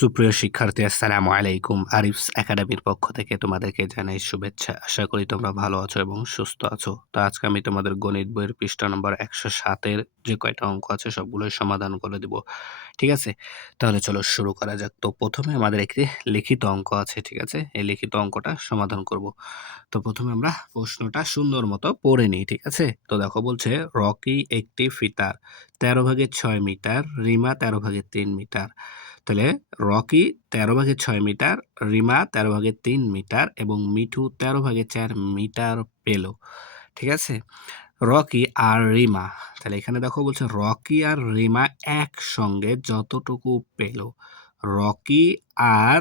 সুপ্রিয় শিক্ষার্থী, আসসালামু আলাইকুম। আরিফস একাডেমির পক্ষ থেকে তোমাদেরকে জানাই শুভেচ্ছা। আশা করি তোমরা ভালো আছো এবং সুস্থ আছো। তো আজকে আমি তোমাদের গণিত বইয়ের পৃষ্ঠা নম্বর 107 এর যে কয়টা অঙ্ক আছে সবগুলোই সমাধান করে দিব। ঠিক আছে? তাহলে চলো শুরু করা যাক। তো প্রথমে আমাদের একটি লিখিত অঙ্ক আছে, ঠিক আছে? এই লিখিত অঙ্কটা সমাধান করব। তো প্রথমে আমরা প্রশ্নটা সুন্দর মতো পড়ে নিই, ঠিক আছে? তো দেখো বলছে, রকি একটি ফিতার 13 ভাগে 6 মিটার, রিমা 13 ভাগে 3 মিটার। তাহলে রকি 13 ভাগে 6 মিটার, রিমা 13 ভাগে 3 মিটার এবং মিঠু 13 ভাগে 4 মিটার পেল। ঠিক আছে? রকি আর রিমা, তাহলে এখানে দেখো বলছে রকি আর রিমা একসঙ্গে যতটুকু পেল, রকি আর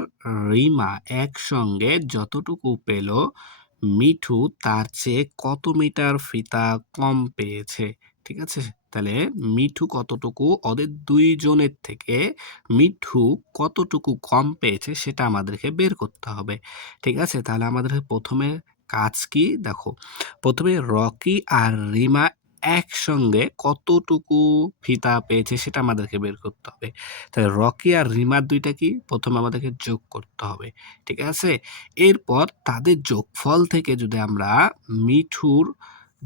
রিমা একসঙ্গে যতটুকু পেল, মিঠু তার চেয়ে কত মিটার ফিতা কম পেয়েছে। ঠিক আছে? তাহলে মিঠু কতটুকু, ওদের দুইজনের থেকে মিঠু কতটুকু কম পেয়েছে সেটা আমাদেরকে বের করতে হবে। ঠিক আছে? তাহলে আমাদের প্রথমে কাজ কি দেখো, প্রথমে রকি আর রিমা একসঙ্গে কতটুকু ফিতা পেয়েছে সেটা আমাদেরকে বের করতে হবে। তাহলে রকি আর রিমার দুইটা কি প্রথমে আমাদেরকে যোগ করতে হবে। ঠিক আছে? এরপর তাদের যোগফল থেকে যদি আমরা মিঠুর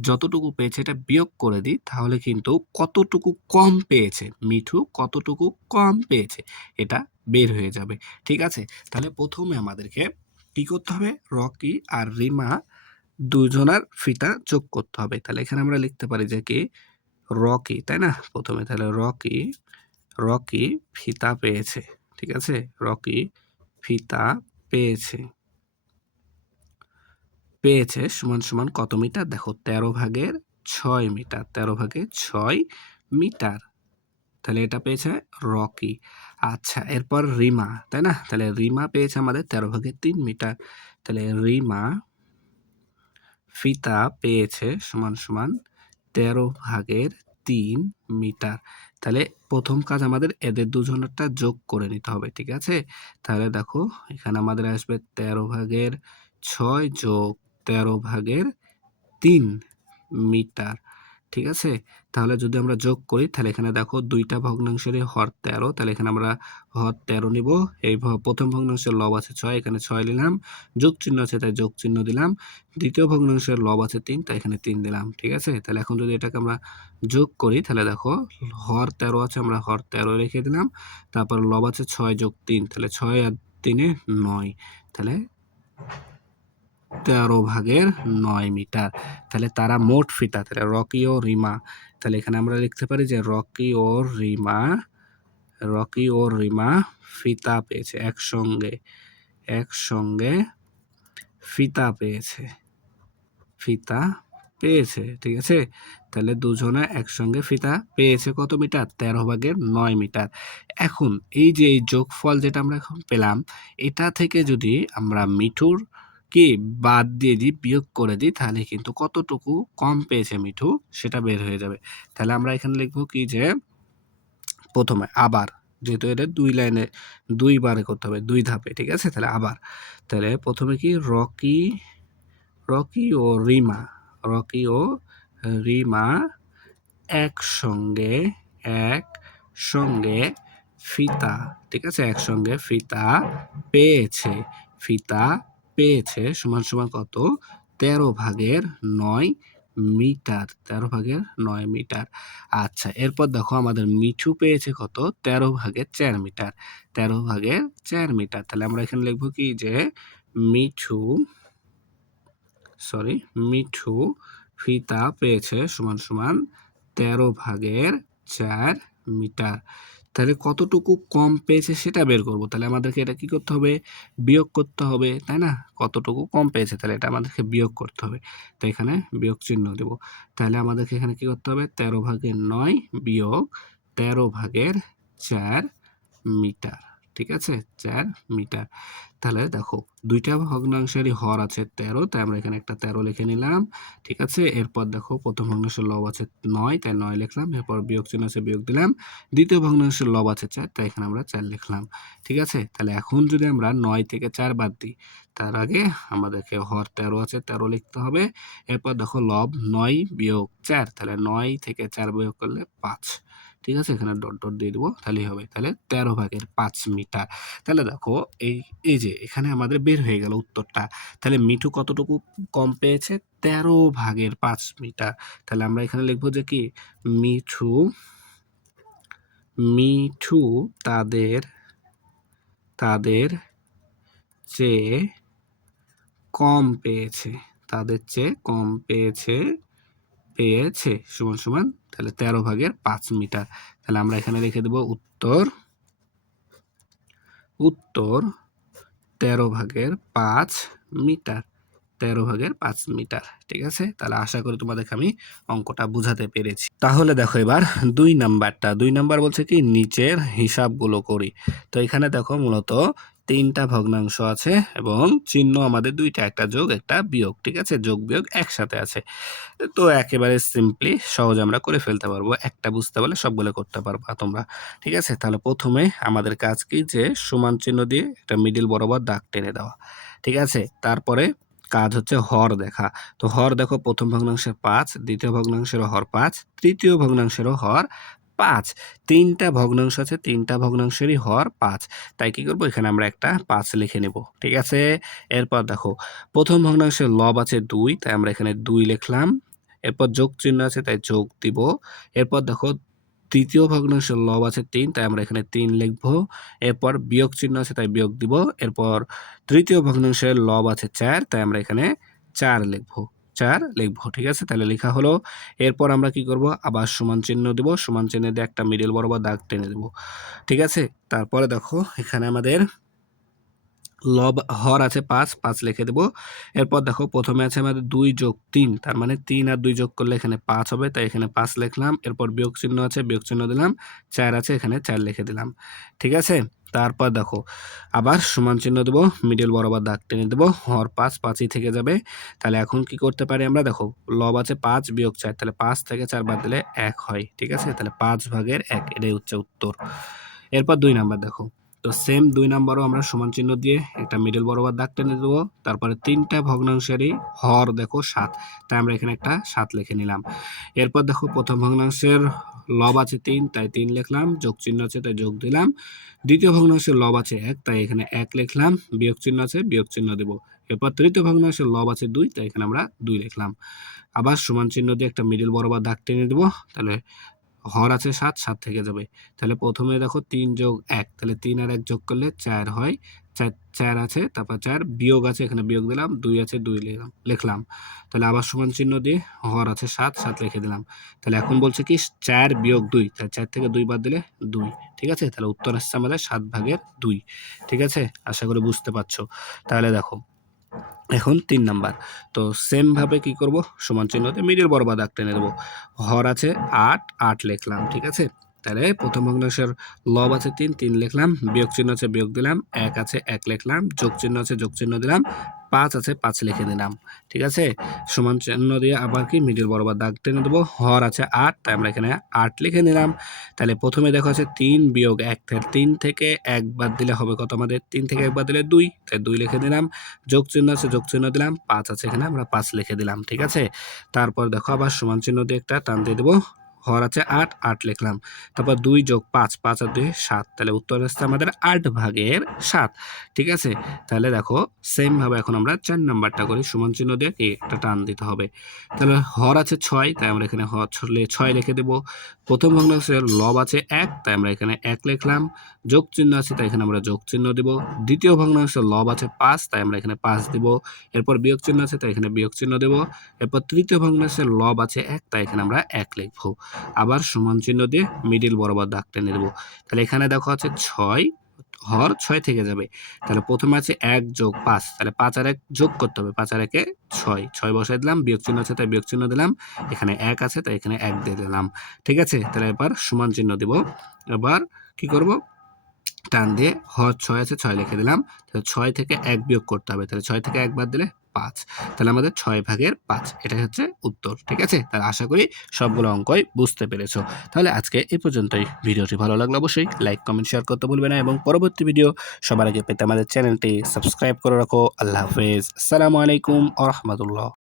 যতটুকু পেয়েছে এটা বিয়োগ করে দিই, তাহলে কিন্তু কতটুকু কম পেয়েছে, মিঠু কতটুকু কম পেয়েছে এটা বের হয়ে যাবে। ঠিক আছে? তাহলে প্রথমে আমাদেরকে কি করতে হবে, রকি আর রিমা দুজনার ফিতা যোগ করতে হবে। তাহলে এখানে আমরা লিখতে পারি যে কি, রকি, তাই না? প্রথমে তাহলে রকি রকি ফিতা পেয়েছে। ঠিক আছে? রকি ফিতা পেয়েছে পেয়েছে সমান সমান কত মিটার? দেখো 13 ভাগের 6 মিটার, 13 ভাগে 6 মিটার। তাহলে এটা পেয়েছে রকি। আচ্ছা, এরপর রিমা, তাই না? তাহলে রিমা পেয়েছে আমাদের 13 ভাগে 3 মিটার। তাহলে রিমা ফিতা পেয়েছে সমান সমান 13 ভাগের 3 মিটার। তাহলে প্রথম কাজ আমাদের এদের দুজনেরটা যোগ করে নিতে হবে। ঠিক আছে? তাহলে দেখো এখানে আমাদের আসবে 13 ভাগের 6 যোগ 13 ভাগের 3 মিটার। ঠিক আছে? তাহলে যদি আমরা যোগ করি, তাহলে এখানে দেখো দুইটা ভগ্নাংশেরই হর 13, তাহলে এখানে আমরা হর 13 নিব। এই প্রথম ভগ্নাংশের লব আছে 6, এখানে 6 নিলাম, যোগ চিহ্ন আছে তাই যোগ চিহ্ন দিলাম। দ্বিতীয় ভগ্নাংশের লব আছে 3, তাই এখানে 3 দিলাম। ঠিক আছে? তাহলে এখন যদি এটাকে আমরা যোগ করি, তাহলে দেখো হর 13 আছে, আমরা হর 13 রেখে দিলাম। তারপর লব আছে 6 যোগ 3, তাহলে 6 আর 3 এ 9, তাহলে 13 ভাগের 9 মিটার। তাহলে তারা মোট ফিতা, তাহলে রকি ও রিমা, তাহলে এখানে আমরা লিখতে পারি যে রকি ও রিমা ফিতা পেয়েছে, একসঙ্গে একসঙ্গে ফিতা পেয়েছে ফিতা পেয়েছে। ঠিক আছে? তাহলে দুজনে একসঙ্গে ফিতা পেয়েছে কত মিটার? 13 ভাগের 9 মিটার। এখন এই যে এই যোগফল যেটা আমরা এখন পেলাম, এটা থেকে যদি আমরা মিঠুর কি বাদ দিয়ে দিই, বিয়োগ করে দিই, তাহলে কিন্তু কতটুকু কম পেয়েছে মিঠু সেটা বের হয়ে যাবে। তাহলে আমরা এখানে লিখবো কি যে, প্রথমে আবার, যেহেতু এটা 2 লাইনে 2 বারে করতে হবে, 2 ধাপে। ঠিক আছে? তাহলে আবার, তাহলে প্রথমে কি রকি ও রিমা রকি ও রিমা একসঙ্গে একসঙ্গে ফিতা, ঠিক আছে, একসঙ্গে ফিতা পেয়েছে ফিতা পেয়েছে সমান সমান কত? 13 ভাগের 9 মিটার, 13 ভাগের 9 মিটার। আচ্ছা, এরপর দেখো আমাদের মিঠু পেয়েছে কত? 13 ভাগের 4 মিটার, 13 ভাগের 4 মিটার। তাহলে আমরা এখানে লিখবো কি যে, মিঠু মিঠু ফিতা পেয়েছে সমান সমান 13 ভাগের 4 মিটার। তাহলে কতটুকু কম পেয়েছে সেটা বের করব। তাহলে আমাদেরকে এটা কি করতে হবে? বিয়োগ করতে হবে, তাই না? কতটুকু কম পেয়েছে, তাহলে এটা আমাদেরকে বিয়োগ করতে হবে। তো এখানে বিয়োগ চিহ্ন দেব। তাহলে আমাদেরকে এখানে কি করতে হবে? 13 ভাগের 9 বিয়োগ 13 ভাগের 4 মিটার। ঠিক আছে? 4 মিটার। তাহলে দেখো দুইটা ভগ্নাংশেরই হর আছে 13, তাই আমরা এখানে একটা 13 লিখে নিলাম। ঠিক আছে? এরপর দেখো প্রথম ভগ্নাংশের লব আছে 9, তাই 9 লিখলাম। এরপর বিয়োগ চিহ্ন আছে, বিয়োগ দিলাম। দ্বিতীয় ভগ্নাংশের লব আছে 4, তাই এখানে আমরা 4 লিখলাম। ঠিক আছে? তাহলে এখন যদি আমরা 9 থেকে 4 বাদ দিই, তার আগে আমাদেরকে হর 13 আছে 13 লিখতে হবে। এরপর দেখো লব 9 বিয়োগ 4, তাহলে 9 থেকে 4 বিয়োগ করলে 5। ঠিক আছে? এখানে ডট, ডট দিয়ে দিব তাহলেই হবে। তাহলে 13/5 মিটার। তাহলে দেখো এই, এই যে এখানে আমাদের বের হয়ে গেল উত্তরটা। তাহলে মিঠু কতটুকু কম পেয়েছে? 13/5 মিটার। তাহলে আমরা এখানে লিখব যে কি? মিঠু, মিঠু তাদের, তাদের চেয়ে কম পেয়েছে। তাদের চেয়ে কম পেয়েছে, পেয়েছে সমান সমান তাহলে 13/5 মিটার। তাহলে আমরা এখানে লিখে দেব উত্তর, উত্তর 13/5 মিটার। 13/5 মিটার। ঠিক আছে? তাহলে আশা করি তোমাদেরকে আমি অঙ্কটা বুঝাতে পেরেছি। তাহলে দেখো এবার ২ নাম্বারটা। ২ নাম্বার বলছে কি? নিচের হিসাবগুলো করি। তো এখানে দেখো মূলত ৩টা ভগ্নাংশ আছে এবং চিহ্ন আমাদের ২টা, একটা যোগ একটা বিয়োগ। ঠিক আছে? যোগ বিয়োগ একসাথে আছে। তো একেবারে সিম্পলি সহজে আমরা করে ফেলতে পারবো। একটা বুঝতে পারলে সবগুলো করতে পারবা তোমরা। ঠিক আছে? তাহলে ১ম এ আমাদের কাজ কি? যে সমান চিহ্ন দিয়ে একটা মিডল বরাবর দাগ টেনে দেওয়া। ঠিক আছে? তারপরে কাজ হচ্ছে হর দেখা। তো হর দেখো ১ম ভগ্নাংশের ৫, দ্বিতীয় ভগ্নাংশেরও হর ৫, তৃতীয় ভগ্নাংশেরও হর ৫। ৩টা ভগ্নাংশ আছে, ৩টা ভগ্নাংশেরই হর ৫। তাই কি করব? এখানে আমরা একটা ৫ লিখে নেব। ঠিক আছে? এরপর দেখো ১ম ভগ্নাংশের লব আছে ২, তাই আমরা এখানে ২ লিখলাম। এরপর যোগ চিহ্ন আছে তাই যোগ দিব। এরপর দেখো ৩য় ভগ্নাংশের লব আছে ৩, তাই আমরা এখানে ৩ লিখব। এরপর বিয়োগ চিহ্ন আছে তাই বিয়োগ দিব। এরপর তৃতীয় ভগ্নাংশের লব আছে ৪, তাই আমরা এখানে ৪ লিখব। ৪ লিখব। ঠিক আছে? তাহলে লেখা হলো। এরপর আমরা কি করব? আবার সমান চিহ্ন দিব। সমান চিহ্ন দিয়ে একটা মিডল বরাবর দাগ টেনে দেব। ঠিক আছে? তারপরে দেখো এখানে আমাদের লব হর আছে ৫, ৫ লিখে দেব। এরপর দেখো ১ম এ আছে আমাদের ২ যোগ ৩, তার মানে ৩ আর ২ যোগ করলে এখানে ৫ হবে, তাই এখানে ৫ লিখলাম। এরপর বিয়োগ চিহ্ন আছে, বিয়োগ চিহ্ন দিলাম। ৪ আছে, এখানে ৪ লিখে দিলাম। ঠিক আছে? তারপর দেখো আবার সমান চিহ্ন দেব, মিডল বরাবর দাগ টেনে দেব। হর ৫, ৫ই থেকে যাবে। তাহলে এখন কি করতে পারি আমরা? দেখো লব আছে ৫ বিয়োগ ৪, তাহলে ৫ থেকে ৪ বাদ দিলে ১ হয়। ঠিক আছে? তাহলে ৫/১ এটাই হচ্ছে উত্তর। এরপর ২ নাম্বার দেখো। তো সেম ২ নাম্বারও আমরা সমান চিহ্ন দিয়ে একটা মিডল বরাবর দাগ টেনে দেবো। তারপরে ৩টা ভগ্নাংশেরই হর দেখো ৭, তাই আমরা এখানে একটা ৭ লিখে নিলাম। এরপর দেখো ১ম ভগ্নাংশের লব আছে ৩, তাই ৩ লিখলাম। যোগ চিহ্ন আছে তাই যোগ দিলাম। দ্বিতীয় ভগ্নাংশের লব আছে ১, তাই এখানে ১ লিখলাম। বিয়োগ চিহ্ন আছে, বিয়োগ চিহ্ন দেব। এরপর তৃতীয় ভগ্নাংশের লব আছে ২, তাই এখানে আমরা ২ লিখলাম। আবার সমান চিহ্ন দিয়ে একটা মিডল বরাবর দাগ টেনে দেবো। তাহলে হর আছে ৭, ৭ থেকে যাবে। তাহলে ১ম এ দেখো ৩ যোগ ১, তাহলে ৩ আর ১ যোগ করলে ৪ হয়। ৪ আছে, তারপর ৪ বিয়োগ আছে, এখানে বিয়োগ দিলাম। ২ আছে, ২ লিখলাম। তাহলে আবার সমান চিহ্ন দিয়ে হর আছে ৭, ৭ লিখে দিলাম। তাহলে এখন বলছে কি? ৪ বিয়োগ ২, তাহলে ৪ থেকে ২ বাদ দিলে ২। ঠিক আছে? তাহলে উত্তর আসছে আমাদের ৭/২। ঠিক আছে? আশা করি বুঝতে পারছো। তাহলে দেখো এখন ৩ নাম্বার। তো সেম ভাবে কি করব? সমান চিহ্ন দিয়ে মিডল বরাবর দাগ টেনে দেব। হর আছে ৮, ৮ লিখলাম। ঠিক আছে? তাহলে ১ম ভগ্নাংশের লব আছে ৩, ৩ লিখলাম। বিয়োগ চিহ্ন আছে, বিয়োগ দিলাম। ১ আছে, ১ লিখলাম। যোগ চিহ্ন আছে, যোগ চিহ্ন দিলাম। ৫ আছে, ৫ লিখে দিলাম। ঠিক আছে? সমান চিহ্ন দিয়ে আবার কি মিডল বরাবর দাগ টেনে দেব। হর আছে ৮, তাই আমরা এখানে ৮ লিখে নিলাম। তাহলে ১ম এ দেখো আছে ৩ বিয়োগ ১, তাহলে ৩ থেকে ১ বাদ দিলে হবে কত আমাদের? ৩ থেকে ১ বাদ দিলে ২, তাই ২ লিখে দিলাম। যোগ চিহ্ন আছে, যোগ চিহ্ন দিলাম। ৫ আছে, এখানে আমরা ৫ লিখে দিলাম। ঠিক আছে? তারপর দেখো আবার সমান চিহ্ন দিয়ে একটা টান দিয়ে দেব। হর আছে ৮, ৮ লিখলাম। তারপর ২ যোগ ৫, ৫ আর ২ ৭। তাহলে উত্তর আসছে আমাদের ৮/৭। ঠিক আছে? তাহলে দেখো সেম ভাবে এখন আমরা ৪ নাম্বারটা করি। সমান চিহ্ন দিয়ে কি একটা টান দিতে হবে। তাহলে হর আছে ৬, তাই আমরা এখানে হর ৬ লিখে দেব। ১ম ভগ্নাংশের লব আছে ১, তাই আমরা এখানে ১ লিখলাম। যোগ চিহ্ন আছে, তাই এখানে আমরা যোগ চিহ্ন দিব। দ্বিতীয় ভগ্নাংশের লব আছে ৫, তাই আমরা এখানে ৫ দিব। এরপর বিয়োগ চিহ্ন আছে, তাই এখানে বিয়োগ চিহ্ন দেব। এরপর তৃতীয় ভগ্নাংশের লব আছে ১, তাই এখানে আমরা ১ লিখব। আবার সমান চিহ্ন দিয়ে মিডল বরাবর দাগ টেনে দেব। তাহলে এখানে দেখো আছে ৬, হর ৬ থেকে যাবে। তাহলে ১ম এ আছে ১ যোগ ৫, তাহলে ৫ আর ১ যোগ করতে হবে। ৫ আর ১ এ ৬, ৬ বসাই দিলাম। বিয়োগ চিহ্ন আছে, তাই বিয়োগ চিহ্ন দিলাম। এখানে ১ আছে, তাই এখানে ১ দিয়ে দিলাম। ঠিক আছে? তাহলে এবার সমান চিহ্ন দিব। এবার কি করব? টান দিয়ে হর ৬ আছে, ৬ লিখে দিলাম। তাহলে ৬ থেকে ১ বিয়োগ করতে হবে। তাহলে ৬ থেকে ১ বাদ দিলে ৫। তাহলে আমাদের ৬/৫ এটাই হচ্ছে উত্তর। ঠিক আছে? তাহলে আশা করি সবগুলো অঙ্কই বুঝতে পেরেছো। তাহলে আজকে এই পর্যন্তই। ভিডিওটি ভালো লাগলে অবশ্যই লাইক, কমেন্ট, শেয়ার করতে ভুলবে না এবং পরবর্তী ভিডিও সবার আগে পেতে আমাদের চ্যানেলটি সাবস্ক্রাইব করে রাখো। আল্লাহ হাফেজ। আসসালামু আলাইকুম ওয়া রাহমাতুল্লাহ।